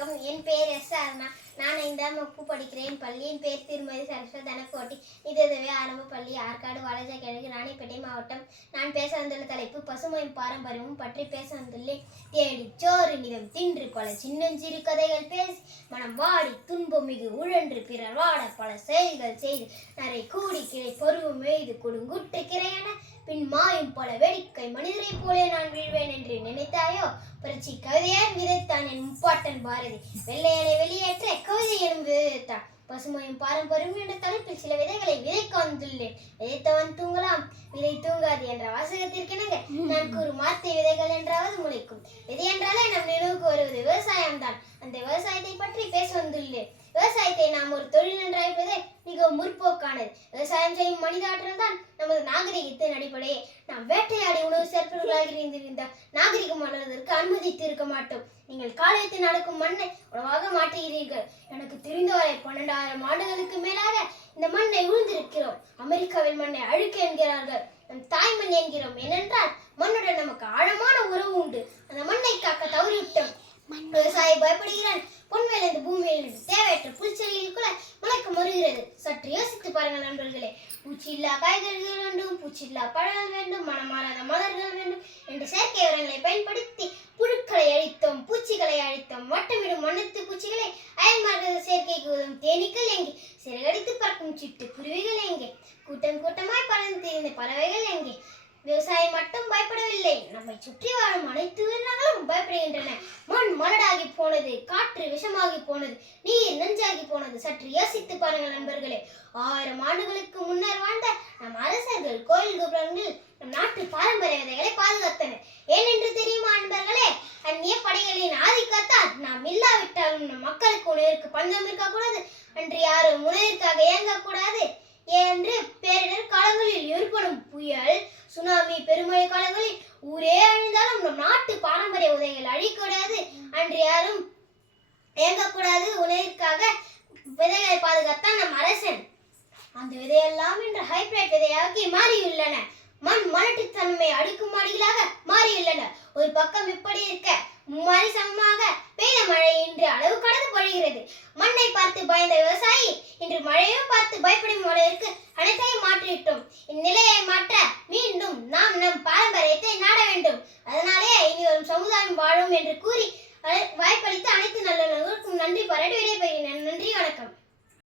வணக்கம். என் பெயர் எஸ் அருணா. நான் 5ஆம் வகுப்பு படிக்கிறேன். பள்ளியின் பெயர் திருமதி சரஸ்வதி தனக்கோட்டி நிதியுதவி ஆரம்ப பள்ளி, ஆற்காடு, வாலாஜா கிழக்கு, ராணிப்பேட்டை மாவட்டம். நான் பேச வந்துள்ள தலைப்பு பசுமையும் பாரம்பரியமும் பற்றி பேச வந்துள்ளேன். தேடி சோறு நிதம் தின்று பல சின்னஞ்சிறு கதைகள் பேசி மனம் வாடி துன்பம் மிகு உழன்று பிறர் வாட பல செயல்கள் செய்து நரை கூடி கிளை பருவம் எய்து கொடுங்குட்டு கிரையென பின் மாயும் பல வேடிக்கை மனிதரை போலே நான் வீழ்வேன் என்று நினைத்தாயோ? புரட்சி கவிதையார் விதைத்தான் என் முப்பாட்டன் பாரதி. வெள்ளையனை வெளியேற்ற கவிதை எனும் விதைத்தான். பசுமையும் பாரம்பரியம் என்ற தலைப்பில் சில விதைகளை விதைக்க வந்துள்ளேன். விதைத்தவன் தூங்கலாம், விதை தூங்காது என்ற வாசகத்திற்கிணங்க நான் கூறும் வார்த்தை விதைகள் என்றாவது முளைக்கும். விதை என்றாலே நம் நினைவுக்கு வருவது விவசாயம்தான். அந்த விவசாயத்தை பற்றி பேச வந்துள்ளேன். விவசாயத்தை நாம் ஒரு தொழில் என்று அழைப்பதே மிகவும் முற்போக்கானது. விவசாயம் செய்யும் மனித ஆற்றல் தான் நமது நாகரிகத்தின் அடிப்படையே. நாம் வேட்டையாடி உணவு சேர்ப்பவர்களாக இருந்திருந்தால் நாகரிகம் வளர்வதற்கு அனுமதித்து இருக்க மாட்டோம். நீங்கள் காலத்தில் நடக்கும் மண்ணை உணவாக மாற்றுகிறீர்கள். எனக்கு தெரிந்தவரை 12,000 ஆண்டுகளுக்கு மேலாக இந்த மண்ணை உழுந்திருக்கிறோம். அமெரிக்காவில் மண்ணை அழுக்கு என்கிறார்கள், நம் தாய்மண் என்கிறோம். ஏனென்றால் மண்ணுடன் நமக்கு ஆழமான உறவு உண்டு. அந்த மண்ணை காக்க தவறிவிட்டோம். விவசாயி பயப்படுகிறான். பொன்மேலிருந்து பூமியில் தேவையற்ற புல்செடியில் கூட முளைக்க மறுகிறது. சற்று யோசித்து பாருங்கள் நண்பர்களே. பூச்சி இல்லா காய்கறிகள் வேண்டும், பூச்சி இல்லா பழங்கள் வேண்டும், மனமாறாத மலர்கள் வேண்டும் என்று செயற்கை உரங்களை பயன்படுத்தி புழுக்களை அழித்தோம், பூச்சிகளை அழித்தோம். வட்டமிடும் வண்ணத்து பூச்சிகளை, அயல்மார்க்க செயற்கைக்கு உதவும் தேனீக்கள் எங்கே? சிறகடித்து பறக்கும் சிட்டு குருவிகள் எங்கே? கூட்டம் கூட்டமாய் பறந்து திரிந்த பறவைகள் எங்கே? விவசாயம் மட்டும் பயப்படவில்லை, நம்மை சுற்றி வாழும் அனைத்து உயிரினங்களும் பயப்படுகின்றன. மண் மலடாகி போனது, காற்று விஷமாகி போனது, நீர் நஞ்சாகி போனது. சற்று யோசித்து பாருங்கள் நண்பர்களே. 1000 ஆண்டுகளுக்கு முன்னர் வாழ்ந்த நம் அரசர்கள் கோயில் கோபுரங்களில் நம் நாட்டு பாரம்பரிய விதைகளை பாதுகாத்தனர். ஏனென்று தெரியுமா நண்பர்களே? அந்நிய படைகளின் ஆதிக்கத்தால் நாம் இல்லாவிட்டாலும் நம் மக்களுக்கு உணவிற்கு பஞ்சம் இருக்கக்கூடாது, அன்று யாரும் உணவிற்காக இயங்கக்கூடாது என்று பேரிடர் காலங்களில் ஏற்படும் புயல், சுனாமி, பெருமழை காலங்களில் ஊரே அழிந்தாலும் நம் நாட்டு பாரம்பரிய உதைகள் அழிக்கூடாது, அன்று யாரும் இயங்கக்கூடாது. உணவிற்காக விதைகளை பாதுகாத்தான் நம் அரசன். அந்த விதையெல்லாம் இன்று ஹைபிரிட் விதையாகி மாறியுள்ளன.